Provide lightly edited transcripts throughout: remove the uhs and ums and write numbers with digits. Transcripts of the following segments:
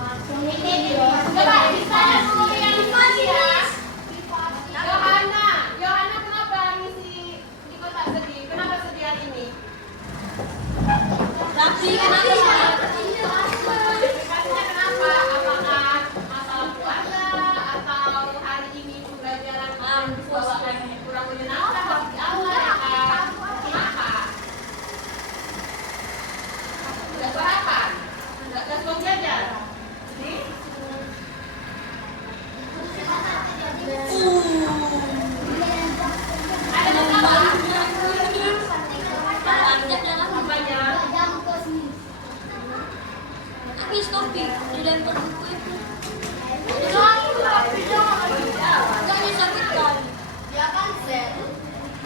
Coba ditanya dulu yang ini ya. Yohana, Yohana kenapa ngisi di kotak sedih? Kenapa sedih hari ini? Tapi kenapa? Indikasinya kenapa? Apakah masalah keluarga atau hari ini pembelajaran dibawakan kurang menyenangkan bagi Allah ya kan? Kenapa? Nggak sarapan? Nggak langsung jajan? Jadi? Ada masalah? Apanya? Habis kopi di dalam perutku itu. Kayaknya sakit kali. Ya kan, Zen?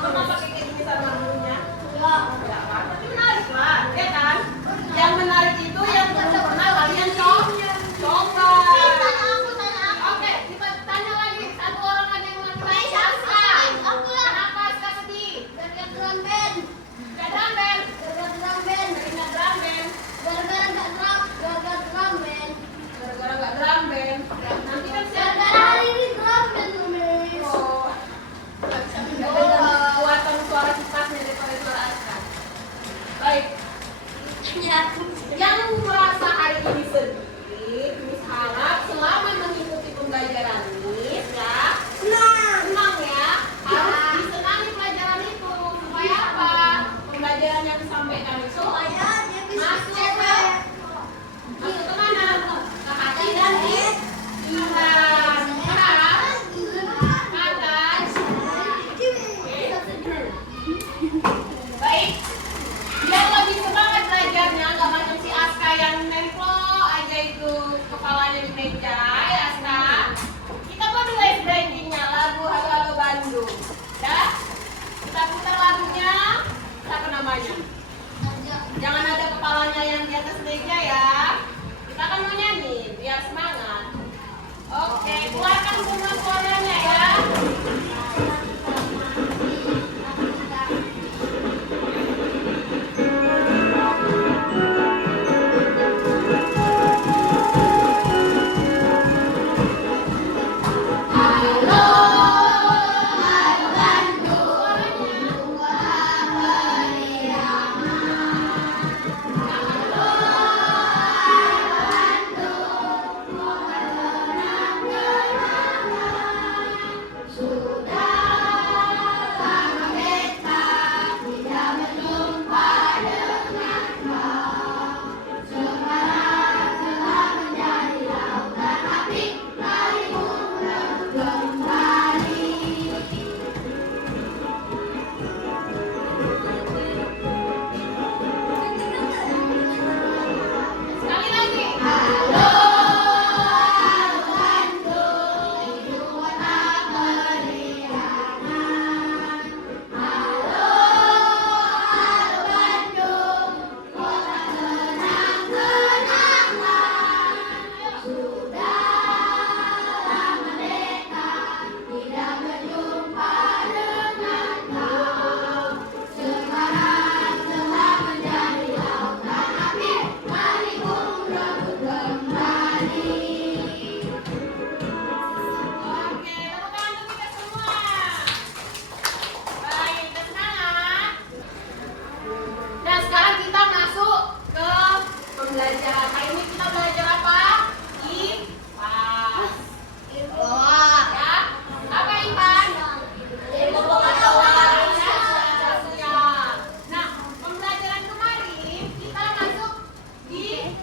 Mama pakai kayak gini sama gurunya? Enggak kan? Tapi menarik lah, ya kan? Yang menarik itu yang belum pernah kalian coba. Oke, kita tanya lagi. Satu orang aja yang mau tanya. Aska. Kenapa Aska sedih? Gak drum band. Ingat drum band. Gara-gara gak drum band. Nanti kan siapa? Oh. Kuatan suara kipasnya daripada suara Aska. Baik. Yang merasa hari ini sedih, Miss harap selama mengikuti pembelajaran Miss ya, senang ya, harus disenangi pelajaran itu supaya apa? Pembelajaran yang disampaikan itu masuk ke mana? Ke hati dan pikiran. Baik. Biar lebih semangat belajarnya, nggak macam si Aska yang nempel aja itu kepalanya di meja, ya Aska. Kita mulai breakingnya lagu Halo Halo Bandung, ya. Kita putar lagunya, siapa namanya? Jangan ada kepalanya yang di atas meja ya. Kita kan mau nyanyi, biar semangat. Oke, keluarkan semua suaranya ya. Sekali lagi. Oke, tepuk tangan untuk kita semua. Baik, kita semangat. Dan sekarang kita masuk ke pembelajaran. Hari ini kita belajar apa? IPAS. Ya. Apa IPAS? Ilmu pengetahuan sosial. Nah, pembelajaran kemarin kita masuk di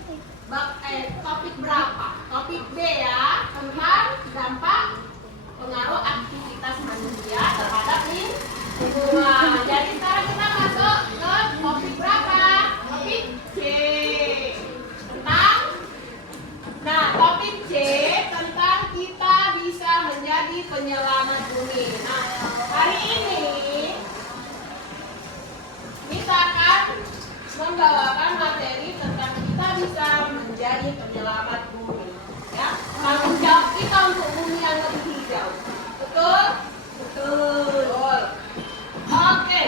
topik berapa? Topik B ya, tentang dampak pengaruh aktivitas manusia terhadap lingkungan. Jadi sekarang kita masuk ke topik berapa? Topik C. Topik C tentang kita bisa menjadi penyelamat bumi. Nah, hari ini kita akan membawakan materi tentang kita bisa menjadi penyelamat bumi. Ya, tanggung jawab kita untuk bumi yang lebih hijau. Betul? Betul. Oke.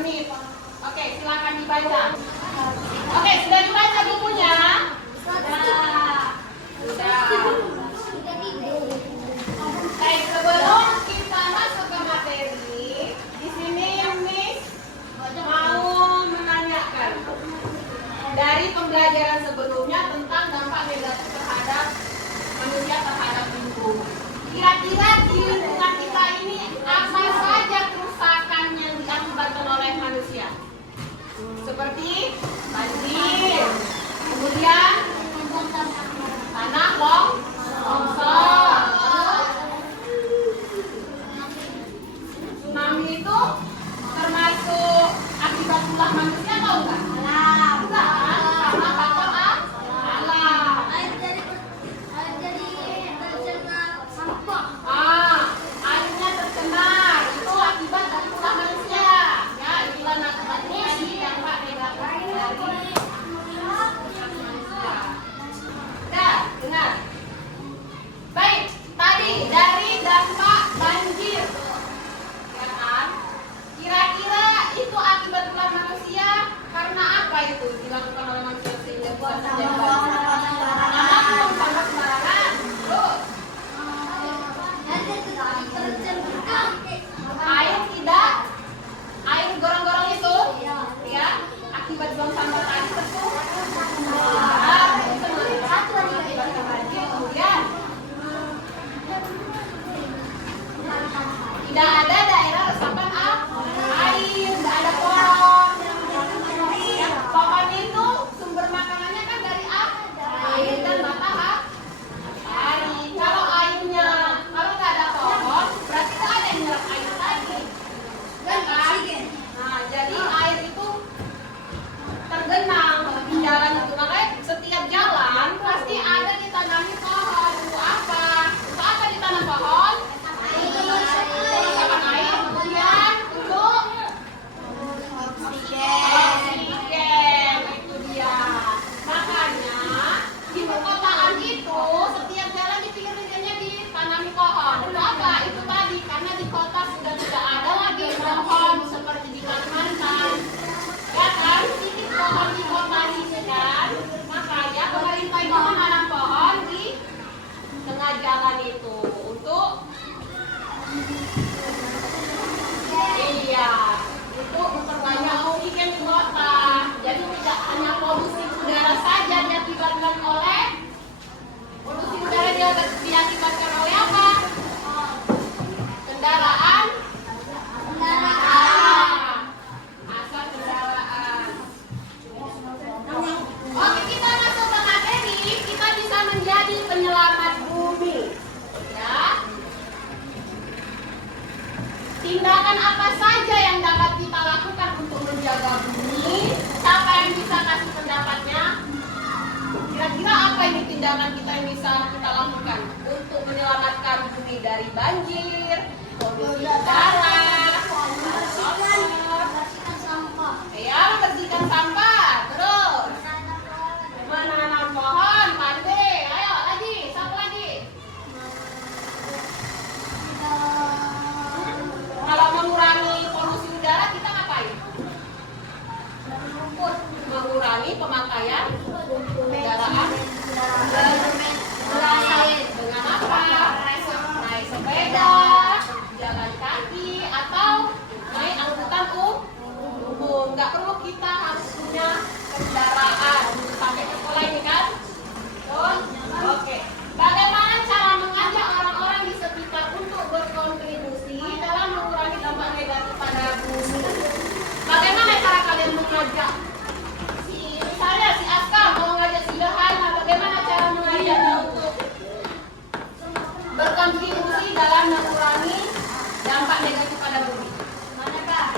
menit. Oke, silakan dibaca. Oke, sudah dibaca bukunya? Sudah. Baik, sebelum kita masuk ke materi, di sini Miss mau menanyakan dari pembelajaran sebelumnya tentang dampak negatif terhadap manusia terhadap lingkungan. Kira-kira di lingkungan kita ini apa saja kerusakan yang diakibatkan oleh manusia? Seperti banjir, kemudian tanah longsor, tsunami itu termasuk akibat ulah manusia atau enggak? Enggak kan? Karena faktor alam. Air jadi tercemar sampah. Airnya tercemar itu akibat dari ulah manusia. Ya, itulah akibatnya tadi dampak negatif dari manusia. Dah, dengar. Baik, tadi dari dampak banjir, ya kan? Kira-kira itu akibat ulah manusia karena apa itu dilakukan oleh manusia sehingga bisa terjadi banjir? Karena buang sampah sembarangan. Terus air gorong-gorong itu, ya, akibat buang sampah tadi tersebut, itu mengakibatkan banjir. Kemudian tidak ada daerah resapan air, tidak ada pohon. Ya, pohon itu sumber makanannya kan dari air dan matahari. Kalau nggak ada pohon, berarti tidak ada yang nyerap air lagi. Ya kan? Nah, jadi air itu tergenang di jalan itu. Makanya setiap jalan pasti ada ditanami pohon. Untuk apa? Untuk apa ditanam pohon? Resapan air, kemudian untuk oksigen, itu dia. Makanya di perkotaan itu setiap jalan di pinggir-pinggirnya ditanami pohon. Untuk apa? Itu tadi karena di kota sudah tidak ada lagi pohon seperti di Kalimantan. Ya kan? Sedikit pohon di kota ini kan. Makanya pemerintah itu menanam pohon di tengah jalan itu untuk untuk memperbanyak oksigen di kota. Jadi tidak hanya polusi udara saja diakibatkan oleh polusi udara diakibatkan oleh apa? Kendaraan. Asal kendaraan. Oke, kita masuk ke materi. Kita bisa menjadi penyelamat bumi. Ya. Tindakan apa saja yang dapat kita lakukan untuk menjaga bumi? Siapa yang bisa kasih pendapatnya? Kira-kira apa ini tindakan kita yang bisa kita lakukan untuk menyelamatkan bumi dari banjir, polusi udara, Bersihkan sampah. ya, membersihkan sampah, terus menanam pohon, pandai. Ayo lagi, satu lagi. Kalau mengurangi polusi udara kita ngapain? Mengurangi pemakaian kendaraan dengan apa? Naik sepeda, jalan kaki, atau naik angkutan umum. Nggak perlu kita harus punya kendaraan untuk sampai ke sekolah ini kan? Betul? Oke. Bagaimana cara mengajak orang-orang di sekitar untuk berkontribusi dalam mengurangi dampak negatif pada bumi? Bagaimana cara kalian mengajak? Misalnya si Aska mau ngajak si Yohana, bagaimana cara mengajaknya untuk berkontribusi dalam mengurangi dampak negatif pada bumi?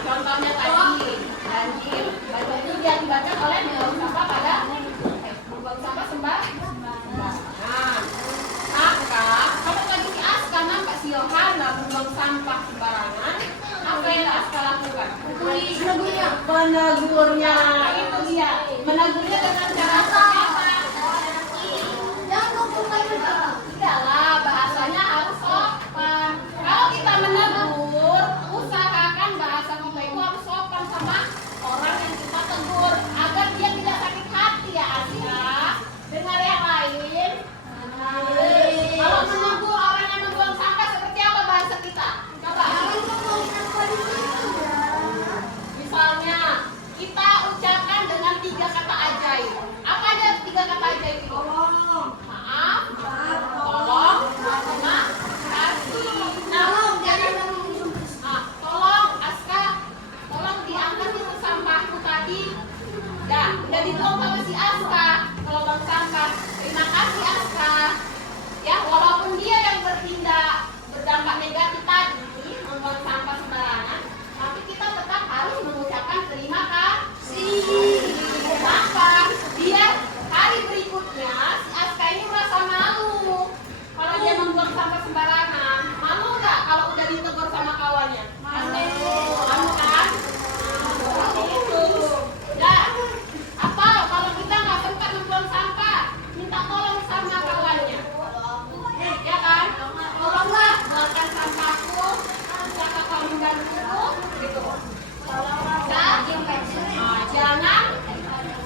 Contohnya tadi banjir. Banjir itu diakibatkan oleh membuang sampah membuang sampah sembarangan. Nah, maka kalau tadi si Aska nampak si Yohana membuang sampah sembarangan, apa yang Aska lakukan? Menegurnya. Itu dia. Menegurnya dengan cara apa? Tidaklah, bahasanya harus sopan. Kalau kita menegur, usahakan bahasa kita itu harus sopan sama tiga kata ajaib. Apa aja tiga kata ajaib itu? Maaf, tolong, sama kasih. Nah, tolong Aska, tolong diangkat itu sampahku tadi. Ya, udah ditolong sama si Aska. Kalau bang sampah, terima kasih Aska. Ya, walaupun dia yang bertindak berdampak negatif tadi, membuang sampah sembarangan, tapi kita tetap harus mengucapkan terima kasih. Kenapa? Biar hari berikutnya si Aska ini merasa malu kalau dia membuang sampah sembarangan. Malu nggak kalau udah ditegur sama kawannya? Malu kan? Seperti itu. Dan apa kalau kita nggak sempat membuang sampah, minta tolong sama kawannya, ya kan? Tolonglah buangkan sampahku, bisakah kamu membantuku? Gitu. Jangan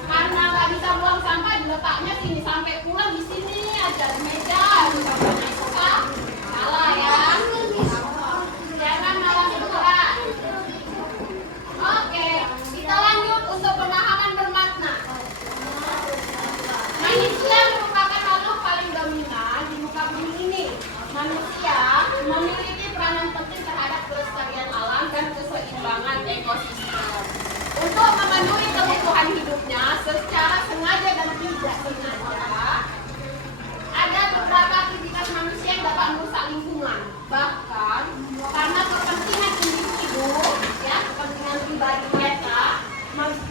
karena nggak bisa buang sampah diletaknya sini sampai pulang di sini aja di meja, di sampahnya itu kan salah ya. Jangan malah bergerak. Oke, kita lanjut untuk pemahaman bermakna. Manusia merupakan makhluk paling dominan di muka bumi ini. Manusia memiliki peranan penting terhadap kelestarian alam dan keseimbangan ekosistem. Untuk memenuhi kebutuhan hidupnya secara sengaja dan tidak sengaja, ada beberapa aktivitas manusia yang dapat merusak lingkungan. Bahkan karena kepentingan individu, ya, kepentingan pribadi mereka,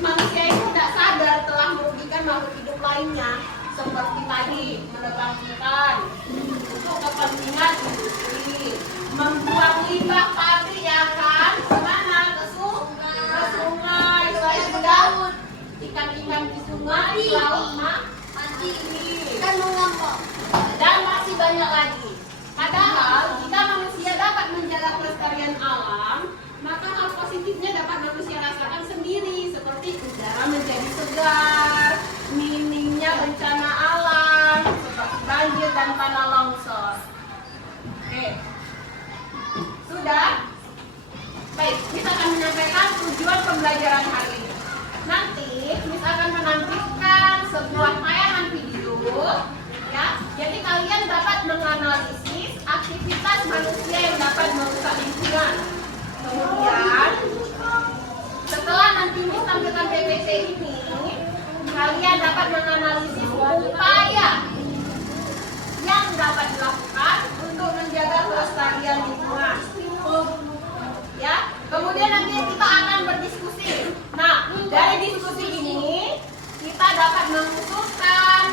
manusia itu tidak sadar telah merugikan makhluk hidup lainnya. Seperti tadi, menebang hutan untuk kepentingan industri, membuang limbah pabrik, ya kan, kemana? Ke sungai, soalnya ikan-ikan di sungai, di laut mati, Kan mengambang. dan masih banyak lagi. Padahal jika manusia dapat menjaga kelestarian alam, maka hal positifnya dapat manusia rasakan sendiri, seperti udara menjadi segar, minimnya bencana alam seperti banjir dan tanah longsor. Oke, sudah. Baik, kita akan menyampaikan tujuan pembelajaran hari ini. Nanti kita akan menampilkan sebuah tayangan video, ya. Jadi kalian dapat menganalisis aktivitas manusia yang dapat merusak lingkungan. Kemudian, setelah nanti tampilkan PPT ini, kalian dapat menganalisis upaya yang dapat dilakukan untuk menjaga kelestarian lingkungan. Ya, kemudian nanti kita akan berdiskusi. Nah, dari diskusi ini kita dapat mengusulkan,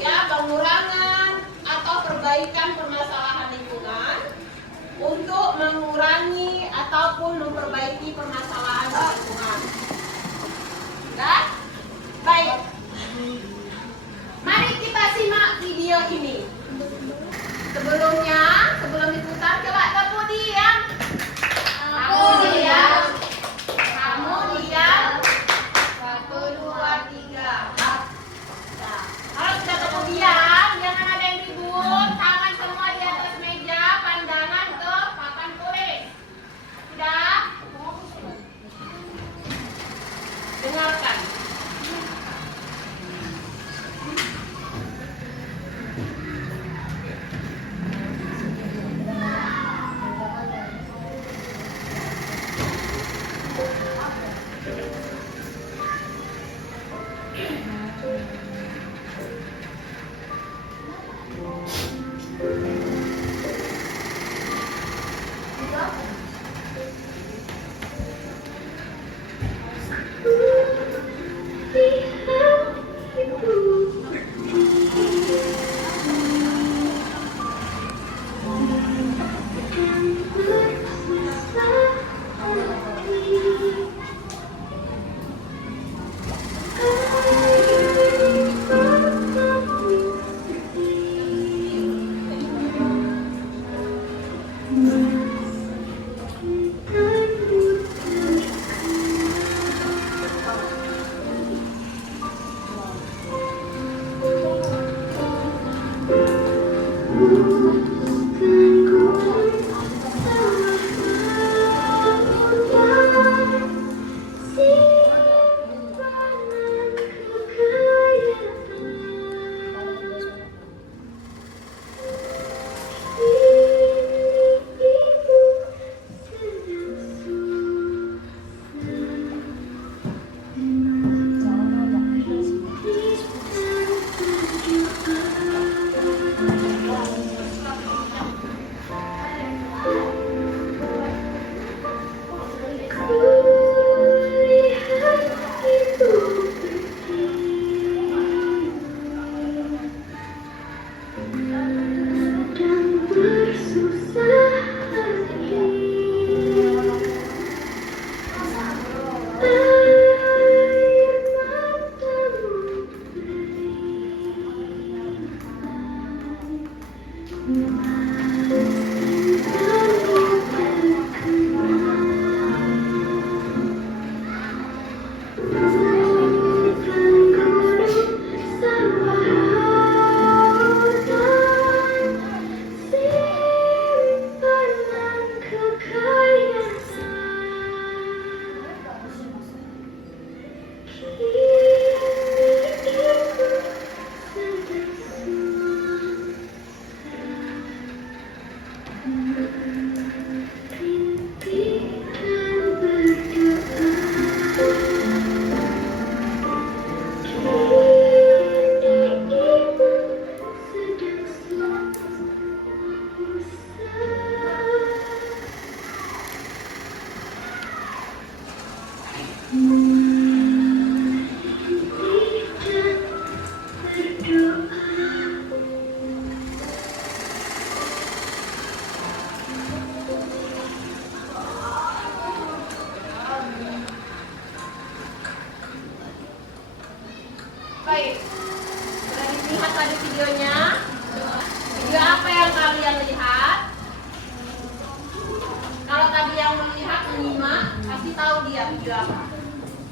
ya, pengurangan atau perbaikan permasalahan lingkungan untuk mengurangi ataupun memperbaiki permasalahan lingkungan. Sudah? Baik. Mari kita simak video ini. Sebelumnya, sebelum diputar, coba tepuk diam. Kamu diam. Kamu diam. 1, 2, 3. Nah, kalau sudah tepuk diam, jangan ada yang ribut. Tangan semua di atas meja, pandangan ke papan tulis. Sudah? Baik, sudah dilihat tadi videonya. Video apa yang kalian lihat? Kalau tadi yang melihat menyimak, pasti tahu dia video apa.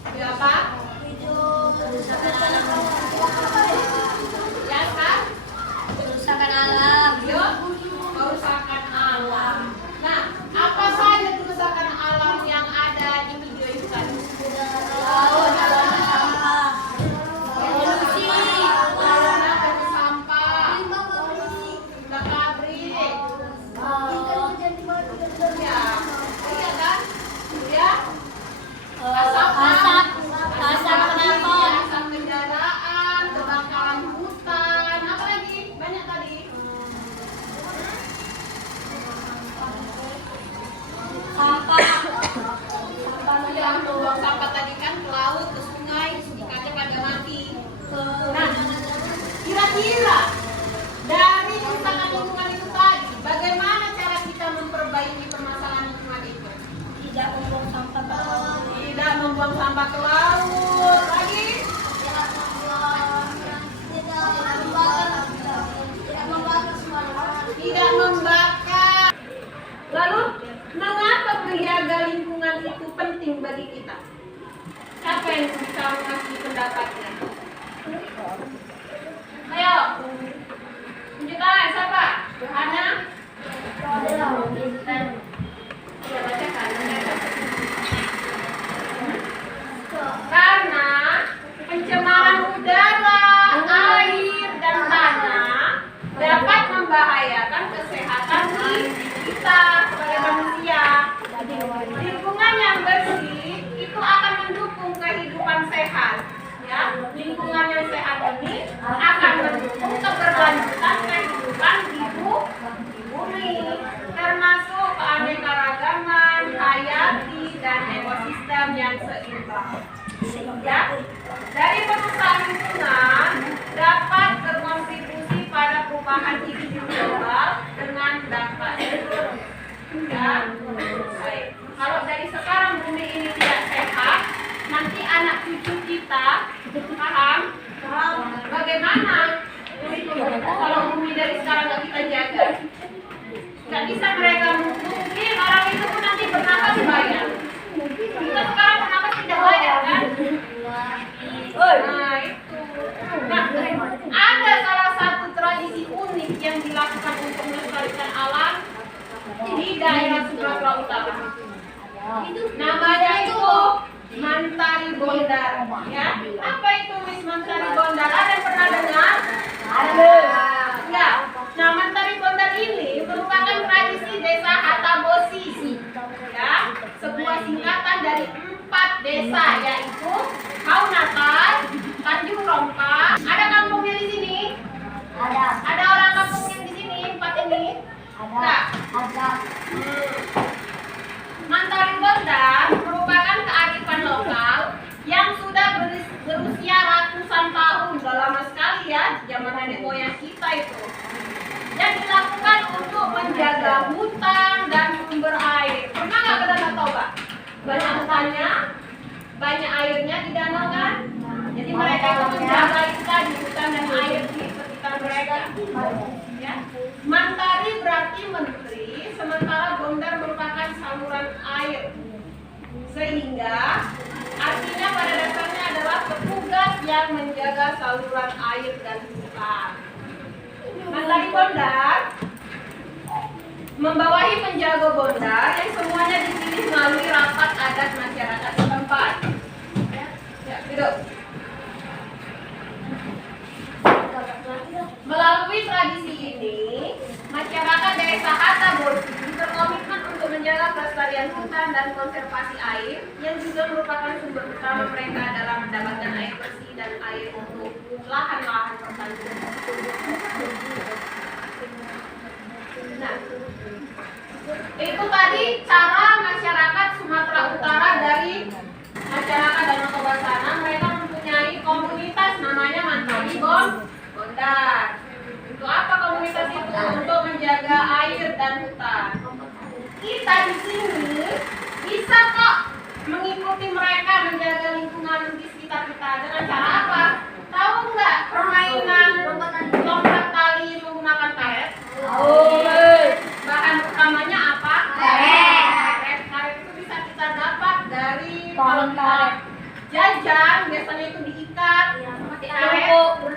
Video apa? Ya kan? Kerusakan alam. Video kerusakan alam. Nah, apa saja kerusakan alam yang ada di video itu tadi? Laut, sampah. Polusi, karena ada sampah, limbah pabrik, ya, iya kan? Ya, asap kenapa? asap kendaraan, kebakaran hutan, apa lagi? Banyak tadi. Sampah. Yang membuang sampah tadi kan ke laut, ke sungai, ikannya pada mati. Nah, kira-kira dari kerusakan lingkungan itu tadi, bagaimana cara kita memperbaiki permasalahan lingkungan itu? Tidak membuang sampah ke laut. Tidak membuang sampah ke laut. Lagi? Tidak membakar. Lalu, mengapa menjaga lingkungan itu penting bagi kita? Siapa yang bisa mengasih pendapatnya? Ayo, tunjuk tangan siapa? Johanna? Ya, bacakan. Karena pencemaran udara, air, dan tanah dapat membahayakan kesehatan kita sebagai manusia. Lingkungan yang bersih itu akan mendukung kehidupan sehat. Ya, lingkungan yang sehat ini akan mendukung keberlanjutan kehidupan di bumi, termasuk keanekaragaman hayati dan ekosistem yang seimbang. Ya, dari perusahaan lingkungan dapat berkontribusi pada perubahan iklim global dengan dampak ekonomi. Ya, baik. Kalau dari sekarang bumi ini tidak sehat, nanti anak cucu kita paham bagaimana kalau bumi dari sekarang nggak kita jaga. Nggak bisa mereka mungkin orang itu pun nanti bernapas bayar. Kita sekarang bernapas tidak bayar kan? Nah itu. Nah, ada salah satu tradisi unik yang dilakukan untuk melestarikan alam di daerah Sumatera Utara. Namanya itu Mantari Bondar. Ya, apa itu Miss Mantari Bondar? Ada yang pernah dengar? Ada. Enggak. Nah, Mantari Bondar ini merupakan tradisi desa Hatabosi. Ya, sebuah singkatan dari 4 desa, yaitu Kaunatan, Tanjung Rompa. Ada kampungnya di sini? Ada. Ada orang kampungnya di sini, 4 ini? Enggak. Ada. Mantari Bondar merupakan kearifan lokal yang sudah berusia ratusan tahun, udah lama sekali ya, zaman nenek moyang kita itu. Yang dilakukan untuk menjaga hutan dan sumber air. Pernah nggak ke Danau Toba? Banyak hutannya, banyak airnya di danau kan? Jadi mereka itu menjaga itu tadi, hutan dan air di sekitar mereka. Ya. Mantari berarti menteri, sementara Bondar merupakan saluran air. Sehingga artinya pada dasarnya adalah petugas yang menjaga saluran air dan hutan. Mantari Bondar membawahi penjaga Bondar yang semuanya dipilih melalui rapat adat masyarakat setempat. Ya, Duduk. Melalui tradisi ini, masyarakat desa Hatabosi berkomitmen untuk menjaga kelestarian hutan dan konservasi air, yang juga merupakan sumber utama mereka dalam mendapatkan air bersih dan air untuk lahan-lahan pertanian. Nah, itu tadi cara masyarakat Sumatera Utara dari masyarakat Danau Toba sana, mereka mempunyai komunitas namanya Mantali Bondar. Untuk apa komunitas itu? Untuk menjaga air dan hutan. Kita di sini bisa kok mengikuti mereka menjaga lingkungan di sekitar kita dengan cara apa? Tahu nggak permainan lompat tali menggunakan karet? Bahan utamanya apa? Karet. Karet itu bisa kita dapat dari kalau kita jajan, biasanya itu diikat pakai karet.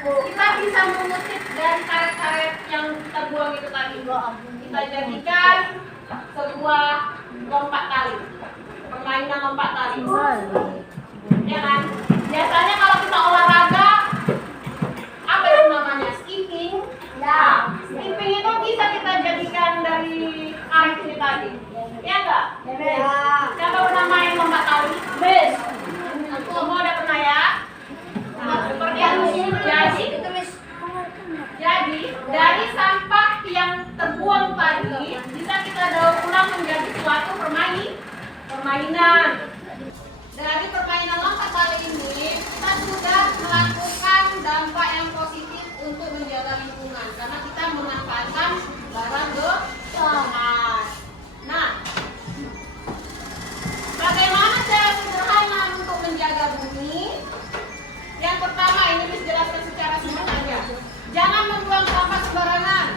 Kita bisa mengutip dari karet-karet yang kita buang itu tadi. Kita jadikan sebuah lompat tali, permainan lompat tali. Ya kan? Biasanya kalau kita olahraga, apa itu namanya? Skipping. Ya, skipping itu bisa kita jadikan dari karet ini tadi. Ya enggak? Ya. Siapa pernah main lompat tali? Miss. Semua udah pernah ya? Nah, seperti itu. Jadi dari sampah yang terbuang tadi bisa kita daur ulang menjadi suatu permainan. Dari permainan lompat tali ini kita sudah melakukan dampak yang positif untuk menjaga lingkungan karena kita memanfaatkan barang bekas. Nah, bagaimana cara sederhana untuk menjaga bumi? Yang pertama, ini bisa jelaskan secara singkat saja. Jangan membuang sampah sembarangan.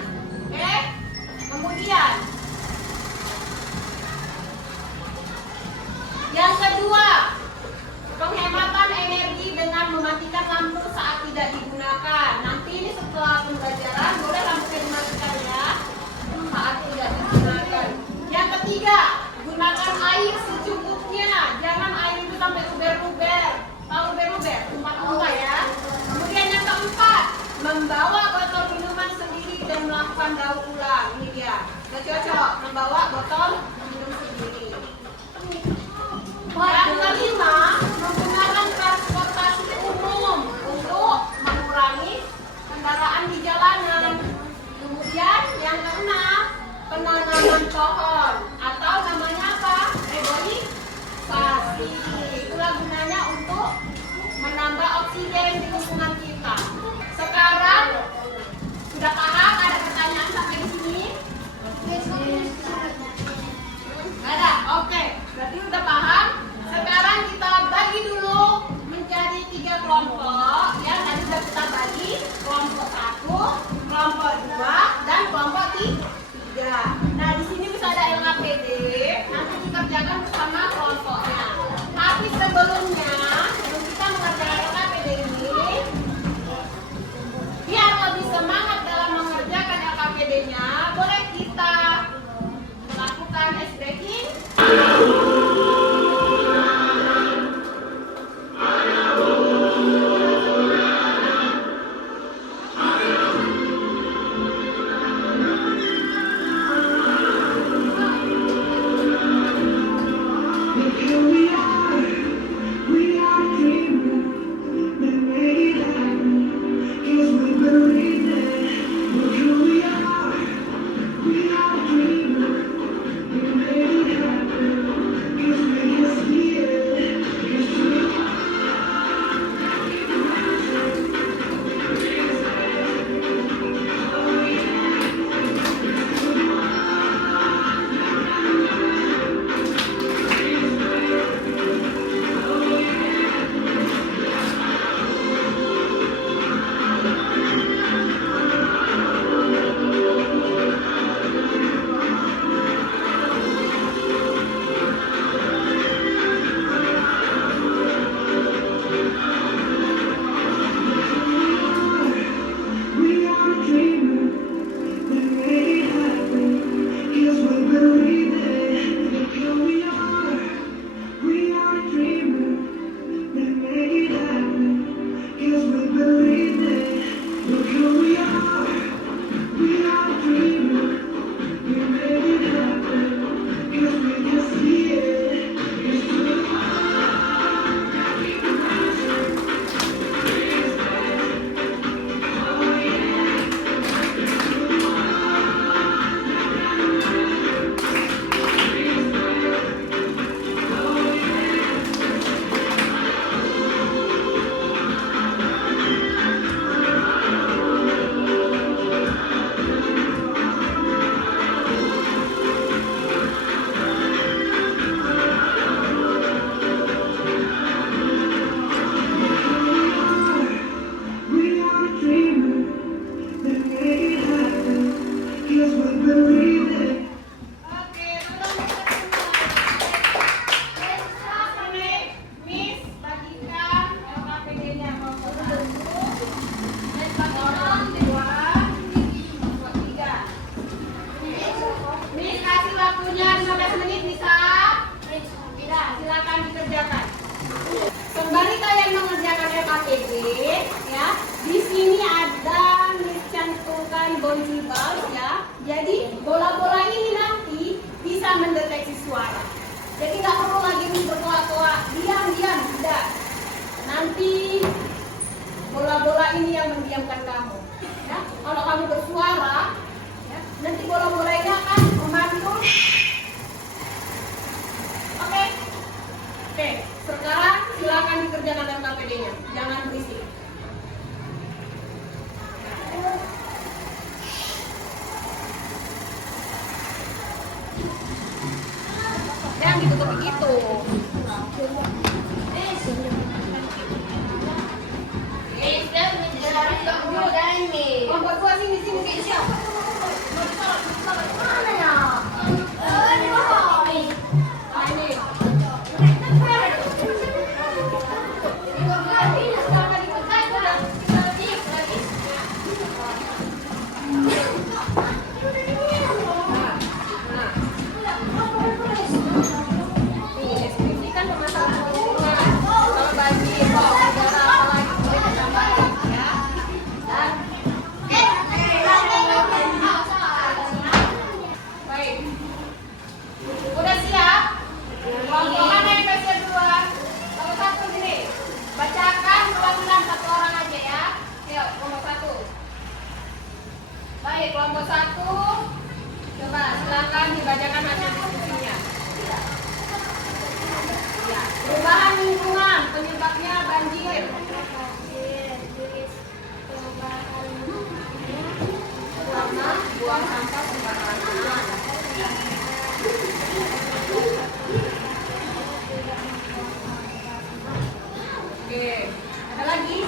Oke? Kemudian yang kedua, penghematan energi dengan mematikan lampu saat tidak digunakan. Nanti ini setelah pembelajaran boleh lampunya dimatikan ya saat tidak digunakan. Yang ketiga, gunakan air secukupnya. Jangan air itu sampai luber-luber. Tahu luber-luber? Tumpah-tumpah ya. Kemudian yang keempat, membawa botol minuman sendiri dan melakukan daur ulang. Ini dia. Gak cocok membawa botol minum sendiri. Yang kelima, menggunakan transportasi umum untuk mengurangi kendaraan di jalanan. Kemudian yang keenam, penanaman pohon atau namanya apa? Reboisasi. Itulah gunanya untuk menambah oksigen di lingkungan kita. Sekarang sudah paham? Ada pertanyaan sampai di sini? Nggak ada? Oke. Berarti udah paham. Sekarang kita APD ya. Di sini ada mencantumkan bonjibal ya. Jadi bola-bola ini nanti bisa mendeteksi suara. Jadi nggak perlu lagi berkoa-koa, diam, tidak. Nanti bola-bola ini yang mendiamkan kamu. Ya, kalau kamu bersuara, ya, nanti bola-bola ini akan membantu. Oke, oke. Sekarang silakan dikerjakan dengan KPD-nya. Jangan berisik. Jangan ditutup begitu. Kelompok dua sini siapa? Mana ya? Ini. Udah siap? Kelompok mana yang udah siap duluan? Kelompok satu gini. Bacakan pelan-pelan satu orang aja ya. Ayo, kelompok satu. Baik, kelompok satu. Coba silakan dibacakan hasil diskusinya. Ya, perubahan lingkungan penyebabnya banjir. Karena buang sampah sembarangan. Oke, ada lagi?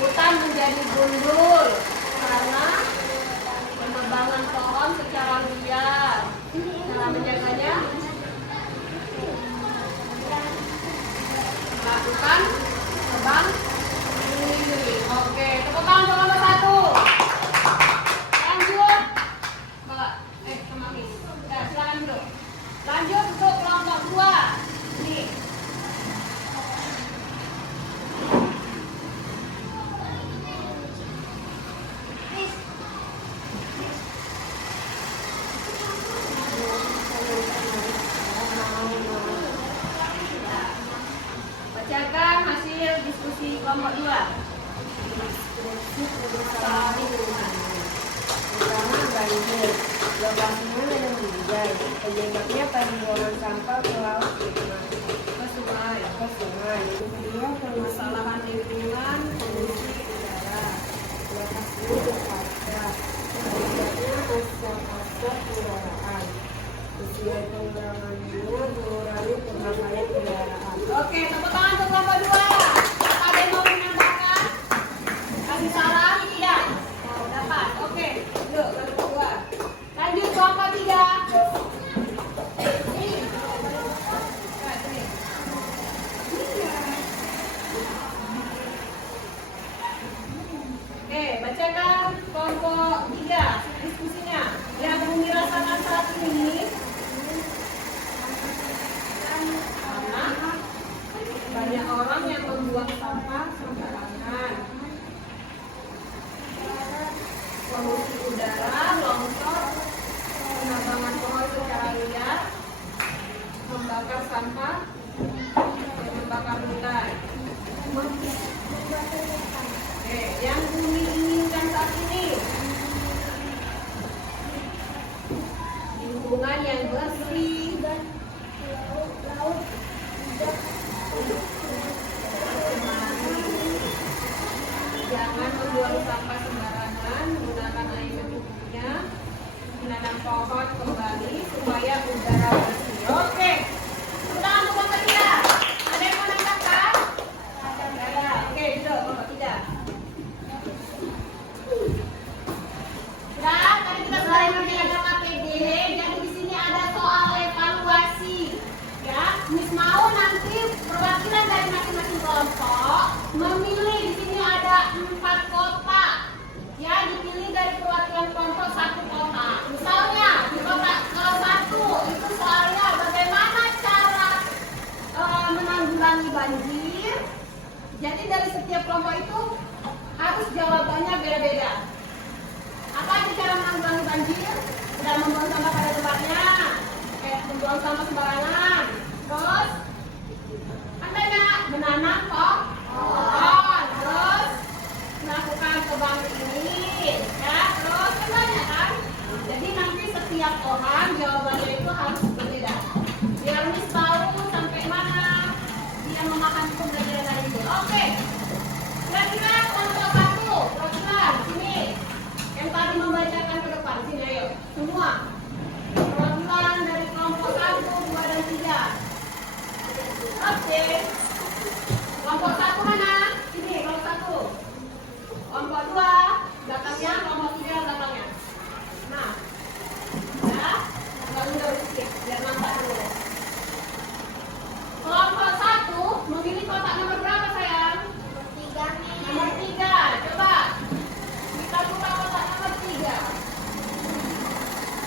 Hutan menjadi gundul karena penebangan pohon secara liar. Cara menjaganya? Lakukan tebang pilih. Oke, tepuk tangan untuk nomor satu. Lanjut. Bapak, sama Miss. Ya, silakan dulu. Lanjut untuk kelompok dua. Nih. Bacakan hasil diskusi kelompok 2. Pertama, banjir. Lokasinya Lereng Binjai. Penyebabnya pembuangan sampah ke laut Ke sungai. ke sungai. Yang kedua, Permasalahan lingkungan, polusi udara. Lokasinya Jakarta. Penyebabnya asap kendaraan. Usia pengembangannya mengurangi pemakaian kendaraan. Oke, tepuk tangan untuk kelompok 2. Ada yang mau menambahkan? Kasih saran? Tidak? Oh, dapat. Oke, yuk kelompok 2. Lanjut kelompok 3. Oke, bacakan kelompok 3 diskusinya. Yang Bumi rasakan saat ini karena banyak orang yang membuang sampah sembarangan, polusi udara, longsor, penebangan pohon secara liar, membakar sampah, dan membakar hutan. Yang Bumi inginkan saat ini lingkungan yang bersih dan laut tidak. Jangan membuang sampah sembarangan, gunakan air secukupnya, menanam pohon kembali supaya udara bersih. Oke, udah untuk ketiga. Ada yang mau menambahkan? Ada. Oke, duduk kelompok 3. Sudah, tadi kita sudah mengerjakan APD. Jadi di sini ada soal evaluasi. Ya, Miss mau nanti perwakilan dari masing-masing kelompok memilih. Di sini ada 4 kota. Ya, dipilih dari perwakilan kelompok 1 kota. Misalnya di kota 1 itu soalnya bagaimana cara menanggulangi banjir. banjir? Jadi dari setiap kelompok itu harus jawabannya beda-beda. Apa aja cara menanggulangi banjir? Tidak membuang sampah pada tempatnya, kayak membuang sampah sembarangan. Terus, katanya menanam pohon. Terus melakukan tebang ini, ya. Terus kan banyak kan? Jadi nanti setiap pohon jawabannya itu harus berbeda. Biar Miss tahu sampai mana dia memahami pembelajaran hari ini. Oke. Kira-kira kelompok satu, perwakilan sini. Yang tadi membacakan ke depan, sini ayo. Semua. Perwakilan dari kelompok 1, 2, dan 3. Oke. Kelompok 1 mana? Sini, kelompok 1. Kelompok 2, belakangnya, kelompok 3, belakangnya. Nah. Ya. Agak mundur sedikit, biar nampak dulu. Kelompok 1 memilih kotak nomor berapa sayang? Nomor 3. Coba kita buka kotak nomor 3.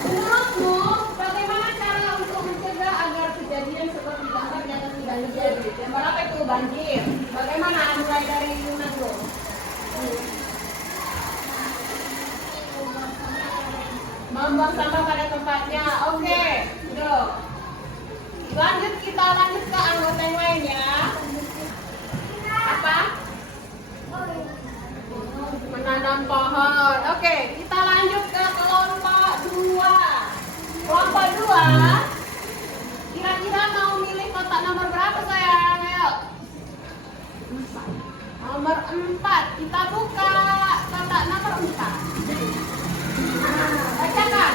Menurutmu bagaimana cara untuk mencegah agar kejadian seperti gambar di atas tidak terjadi? Gambar apa itu? Banjir. Bagaimana? Mulai dari Yuna dulu. Membuang sampah pada tempatnya. Oke. Yuk. Lanjut, kita lanjut ke anggota yang lainnya. Apa? Menanam pohon. Oke, kita lanjut ke kelompok 2. Kelompok 2, kira-kira mau milih kotak nomor berapa sayang? Ayo. Nomor 4. Kita buka kotak nomor 4. Bacakan.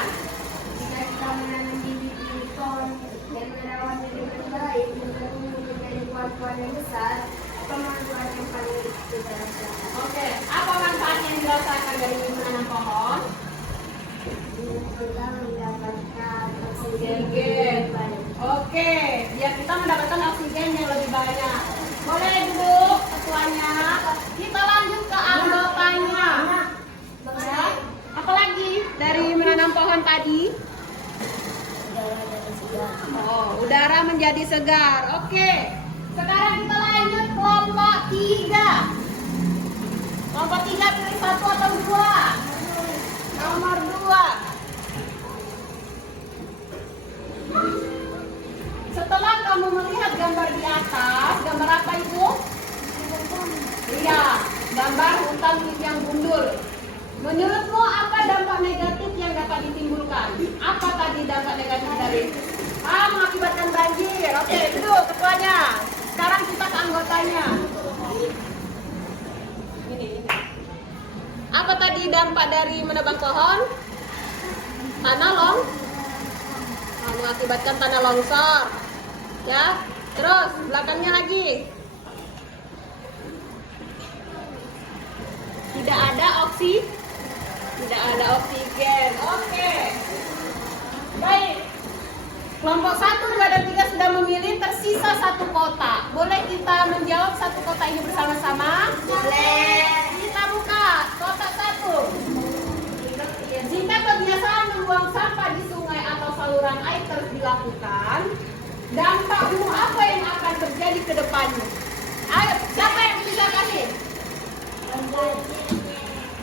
Jika kita menanam bibit pohon dan merawatnya dengan baik, menjadi pohon-pohon yang besar, apa manfaat yang paling kita rasakan? Oke, apa manfaat yang dirasakan dari menanam pohon? Kita mendapatkan oksigen Oksigen. yang baik. Oke, biar kita mendapatkan oksigen yang lebih banyak. Boleh duduk ketuanya. Kita lanjut ke anggotanya. Ya. Apalagi dari menanam pohon tadi? Oh, udara menjadi segar. Oke. Sekarang kita lanjut kelompok 3. Kelompok 3 pilih 1 atau 2? Nomor 2. Setelah kamu melihat gambar di atas, gambar apa itu? Iya, gambar hutan yang gundul. Menurutmu apa dampak negatif yang dapat ditimbulkan? Apa tadi dampak negatif dari? Mengakibatkan banjir. Oke, duduk ketuanya. Sekarang kita ke anggotanya. Ini. Apa tadi dampak dari menebang pohon? Mengakibatkan tanah longsor. Ya, terus belakangnya lagi. Tidak ada oksigen. Oke. Baik. Kelompok 1, 2, dan 3 sudah memilih, tersisa 1 kotak. Boleh kita menjawab 1 kotak ini bersama-sama? Boleh. Kita buka kotak 1. Jika kebiasaan membuang sampah di sungai atau saluran air terus dilakukan, dampak buruk apa yang akan terjadi ke depannya? Ayo, siapa yang bisa kasih?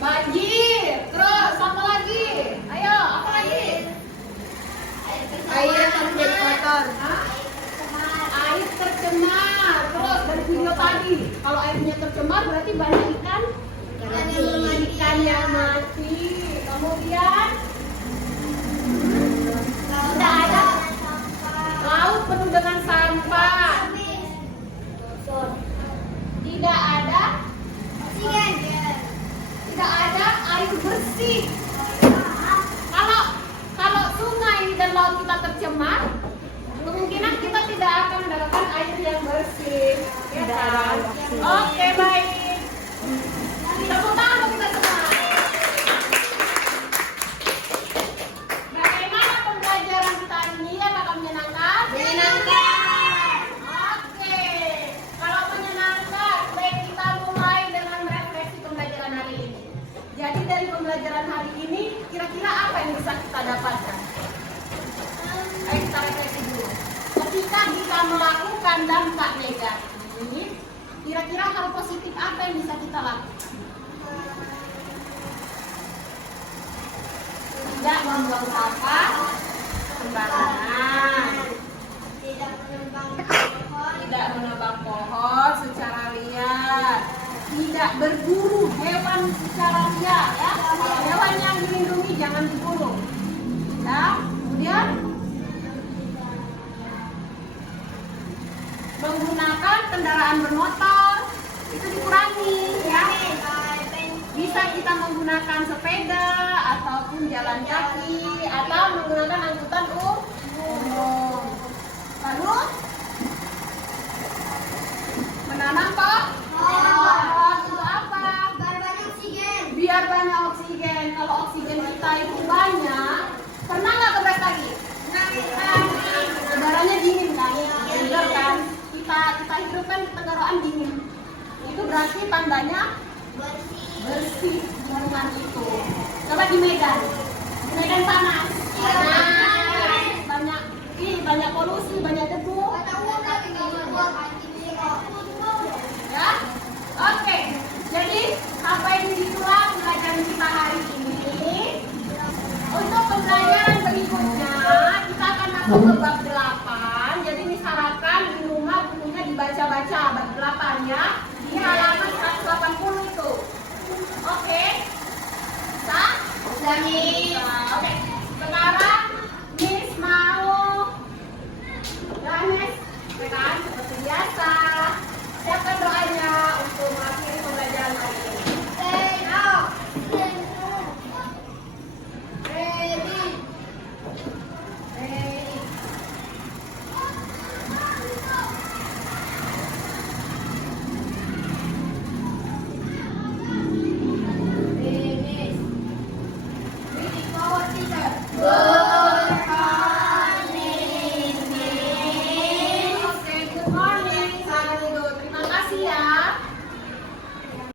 Banjir. Terus apa lagi? Ayo, apa lagi? Air akan menjadi kotor. Air tercemar. Terus dari video tadi, kalau airnya tercemar berarti banyak ikan yang mati. Kemudian tidak ada laut penuh dengan sampah. Tidak ada oksigen. Tidak ada air bersih. Kalau sungai dan laut kita tercemar, kemungkinan kita tidak akan mendapatkan air yang bersih. Ya kan? Oke, baik. Tepuk tangan untuk kita semua. Bagaimana pembelajaran kita ini? Apakah menyenangkan? Menyenangkan. Oke. Kalau menyenangkan, baik kita mulai dengan refleksi pembelajaran hari ini. Jadi dari pembelajaran hari ini, kira-kira apa yang bisa kita dapatkan? Ayo kita refleksi dulu. Ketika kita melakukan dampak negatif, Kira-kira hal positif apa yang bisa kita lakukan? Tidak membuang sampah sembarangan, tidak menebang pohon secara liar, tidak berburu hewan secara liar, ya. Kalau hewan yang dilindungi jangan dibunuh. Ya, kemudian menggunakan kendaraan bermotor itu dikurangi, ya. Bisa kita menggunakan sepeda ataupun jalan kaki atau menggunakan angkutan umum. Lalu menanam pohon untuk apa? Biar banyak oksigen. Kalau oksigen kita itu banyak, pernah nggak kebas lagi? Udaranya dingin kan? Bener kan? Kita hidup kan tenggorokan dingin. Itu berarti tandanya bersih lingkungan itu. Coba di Medan panas. Banyak polusi, banyak debu. Ya, oke. Jadi sampai di situlah pelajaran kita hari ini. Untuk pembelajaran berikutnya kita akan masuk ke bab 8. Jadi disarankan di rumah bukunya dibaca-baca bab 8-nya di halaman 180 itu. Oke. Bisa? Oke. Sekarang